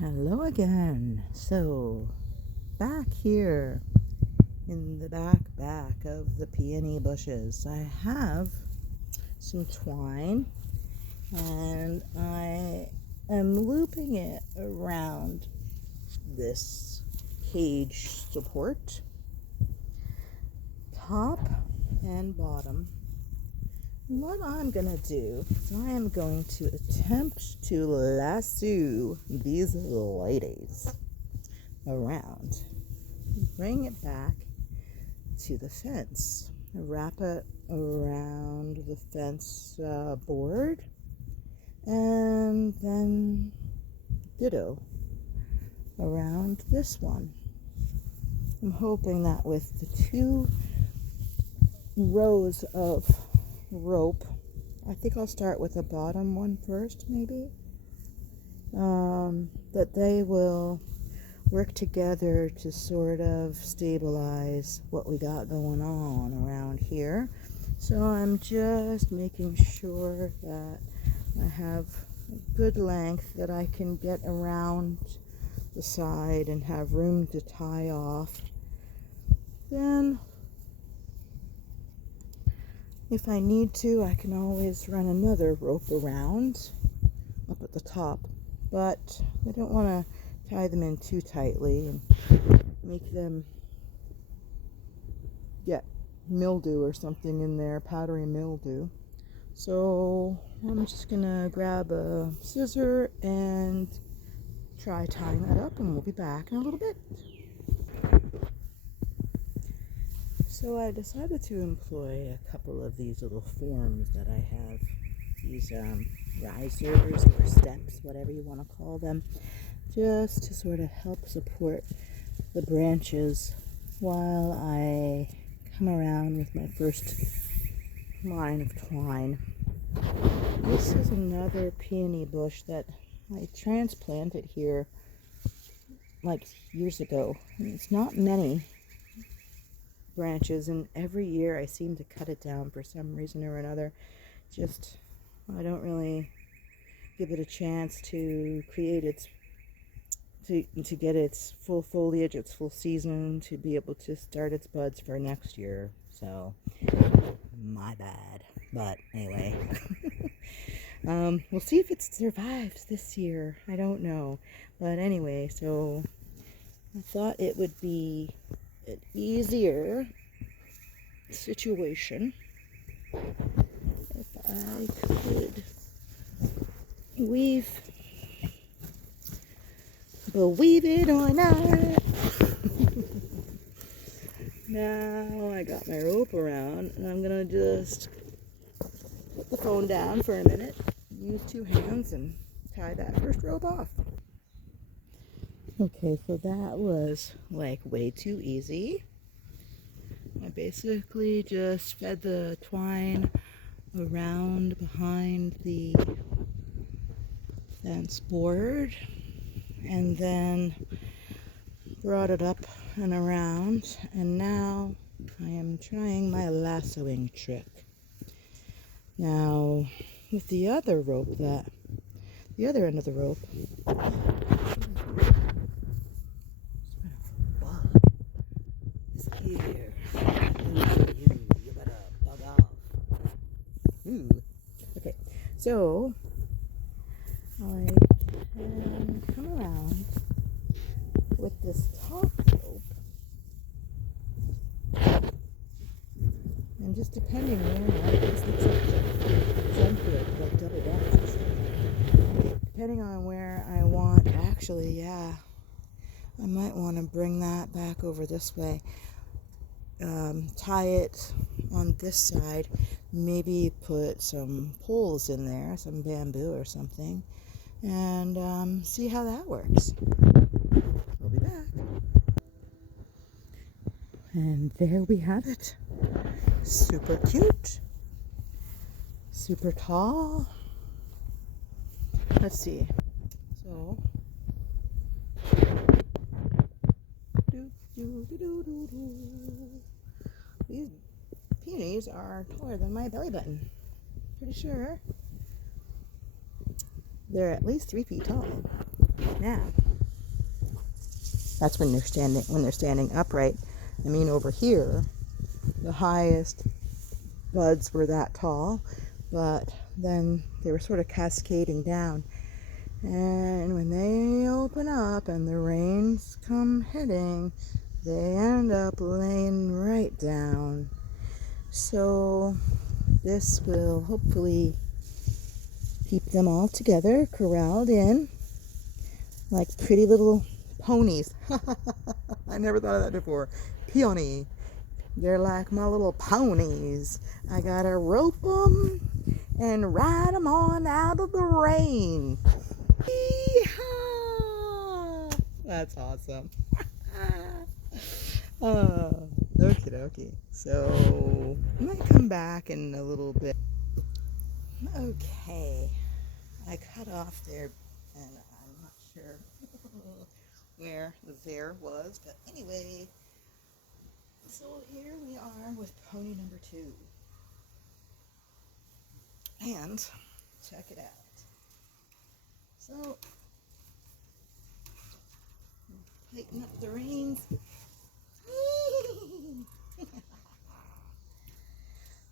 Hello again. So, back here in the back of the peony bushes, I have some twine and I am looping it around this cage support, top and bottom. What I'm going to do is I am going to attempt to lasso these ladies around. Bring it back to the fence. Wrap it around the fence board. And then ditto around this one. I'm hoping that with the 2 rows of rope, I think I'll start with the bottom one first, maybe, that they will work together to sort of stabilize what we got going on around here. So I'm just making sure that I have a good length that I can get around the side and have room to tie off. Then if I need to, I can always run another rope around up at the top, but I don't want to tie them in too tightly and make them get mildew or something in there, powdery mildew. So I'm just gonna grab a scissor and try tying that up, and we'll be back in a little bit. So I decided to employ a couple of these little forms that I have, these risers or steps, whatever you want to call them, just to sort of help support the branches while I come around with my first line of twine. This is another peony bush that I transplanted here like years ago. And it's not many branches, and every year I seem to cut it down for some reason or another. Just, I don't really give it a chance to create its to get its full foliage, its full season, to be able to start its buds for next year. So my bad, but anyway. We'll see if it survives this year. I don't know, but anyway, so I thought it would be an easier situation if I could weave, believe it or not. Now I got my rope around, and I'm gonna just put the phone down for a minute, use 2 hands, and tie that first rope off. Okay, so that was like way too easy. I basically just fed the twine around behind the fence board and then brought it up and around, and now I am trying my lassoing trick. Now, with the other end of the rope, here. You better bug off. Okay, so I can come around with this top rope, and just depending where this looks like jump rope, like double dutch. Depending on where I want, actually, yeah, I might want to bring that back over this way. Tie it on this side, maybe put some poles in there, some bamboo or something, and see how that works. We'll be back. And there we have it. Super cute, super tall. Let's see. So, these peonies are taller than my belly button. Pretty sure they're at least 3 feet tall. Now, That's when they're standing upright. I mean, over here, the highest buds were that tall, but then they were sort of cascading down. And when they open up and the rains come hitting, they end up laying right down. So this will hopefully keep them all together, corralled in, like pretty little ponies. I never thought of that before. Peony. They're like my little ponies. I gotta rope them and ride them on out of the rain. Yee-haw! That's awesome. Okie dokie. So I might come back in a little bit. Okay. I cut off there, and I'm not sure where the there was, but anyway. So here we are with pony number 2. And check it out. So tighten up the reins.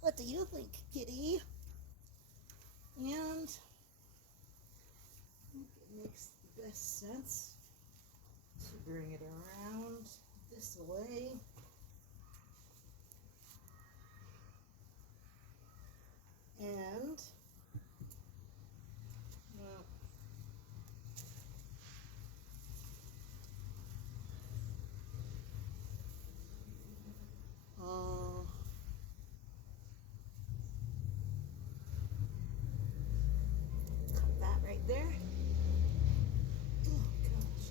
What do you think, kitty? And I think it makes the best sense to bring it around this way. And cut that right there. Oh gosh.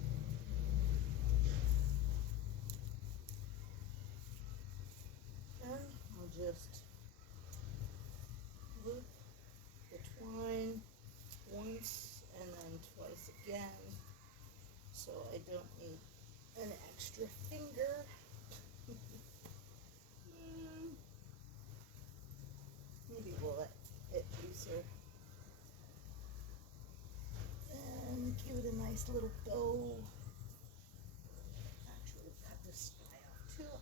Then I'll just loop the twine once and then twice again, so I don't need an extra finger. Maybe we'll let it looser and give it a nice little bow. Actually, cut this guy off too.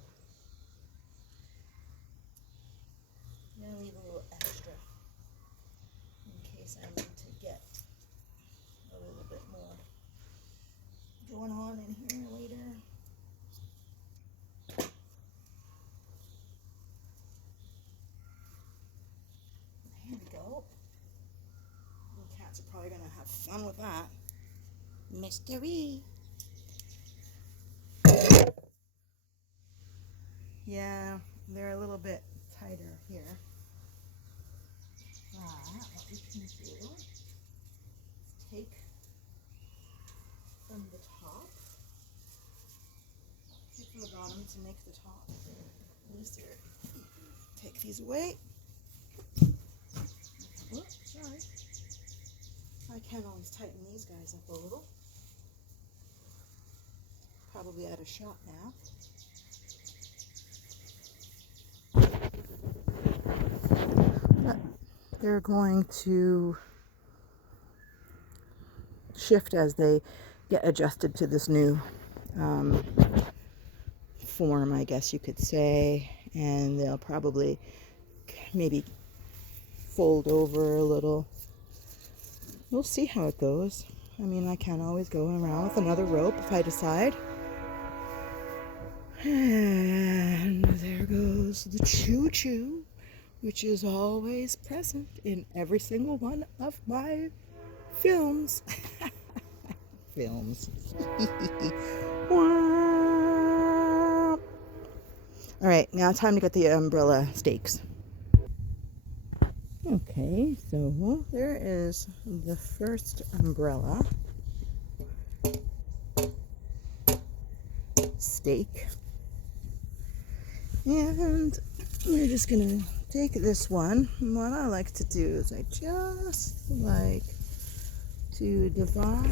I'm gonna leave a little extra in case I need to get a little bit more going on in here later. Here we go. The cats are probably gonna have fun with that. Mystery. Yeah, they're a little bit tighter here. What we can do is take from the top, take from the bottom to make the top looser. Take these away. Oops, sorry. I can always tighten these guys up a little. Probably out of shot now. But they're going to shift as they get adjusted to this new form, I guess you could say, and they'll probably maybe fold over a little. We'll see how it goes. I mean, I can always go around with another rope if I decide. And there goes the choo-choo, which is always present in every single one of my films. Films. All right, now time to get the umbrella stakes. Okay, so there is the first umbrella stake. And we're just gonna take this one. And what I like to do is I just like to divide.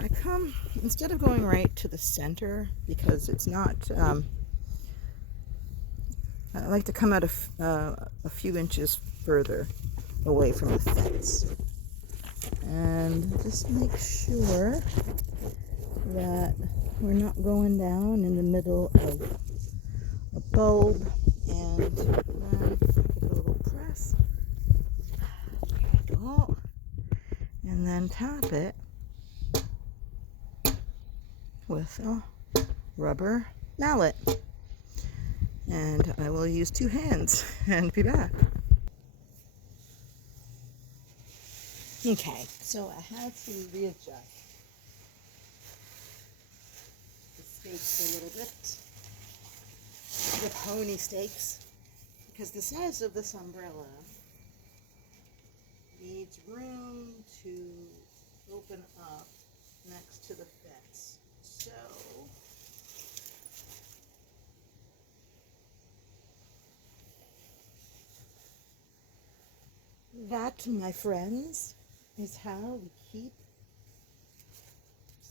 I come, instead of going right to the center, because it's not, I like to come out a few inches further away from the fence. and just make sure that we're not going down in the middle of a bulb, and then give it a little press. There we go. And then tap it with a rubber mallet. And I will use 2 hands and be back. Okay, so I had to readjust the stakes a little bit, the pony stakes, because the size of this umbrella needs room to open up next to the fence. So that, my friends, is how we keep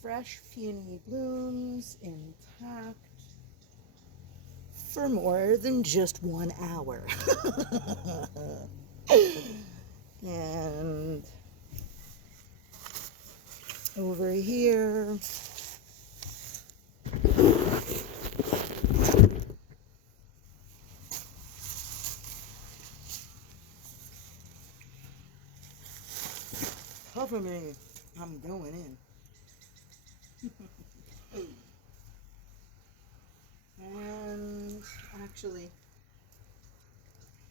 fresh peony blooms intact for more than just 1 hour. And over here, cover me, I'm going in. And actually,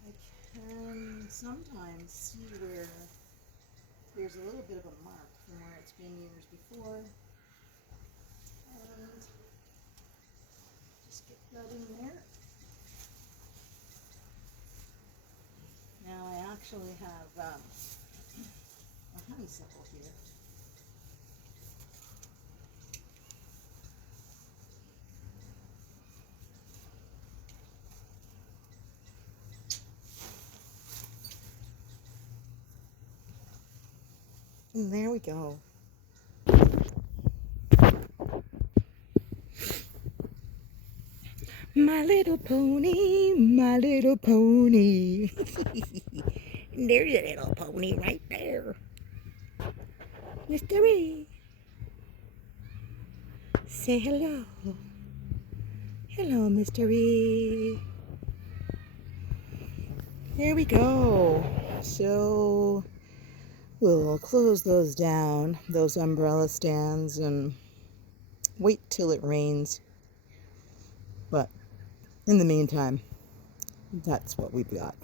I can sometimes see where there's a little bit of a mark from where it's been used before. And just get that in there. Now I actually have a honeysuckle here. And there we go. My little pony, my little pony. There's a little pony right there. Mystery. Say hello. Hello, Mystery. There we go. So we'll close those down, those umbrella stands, and wait till it rains. But in the meantime, that's what we've got.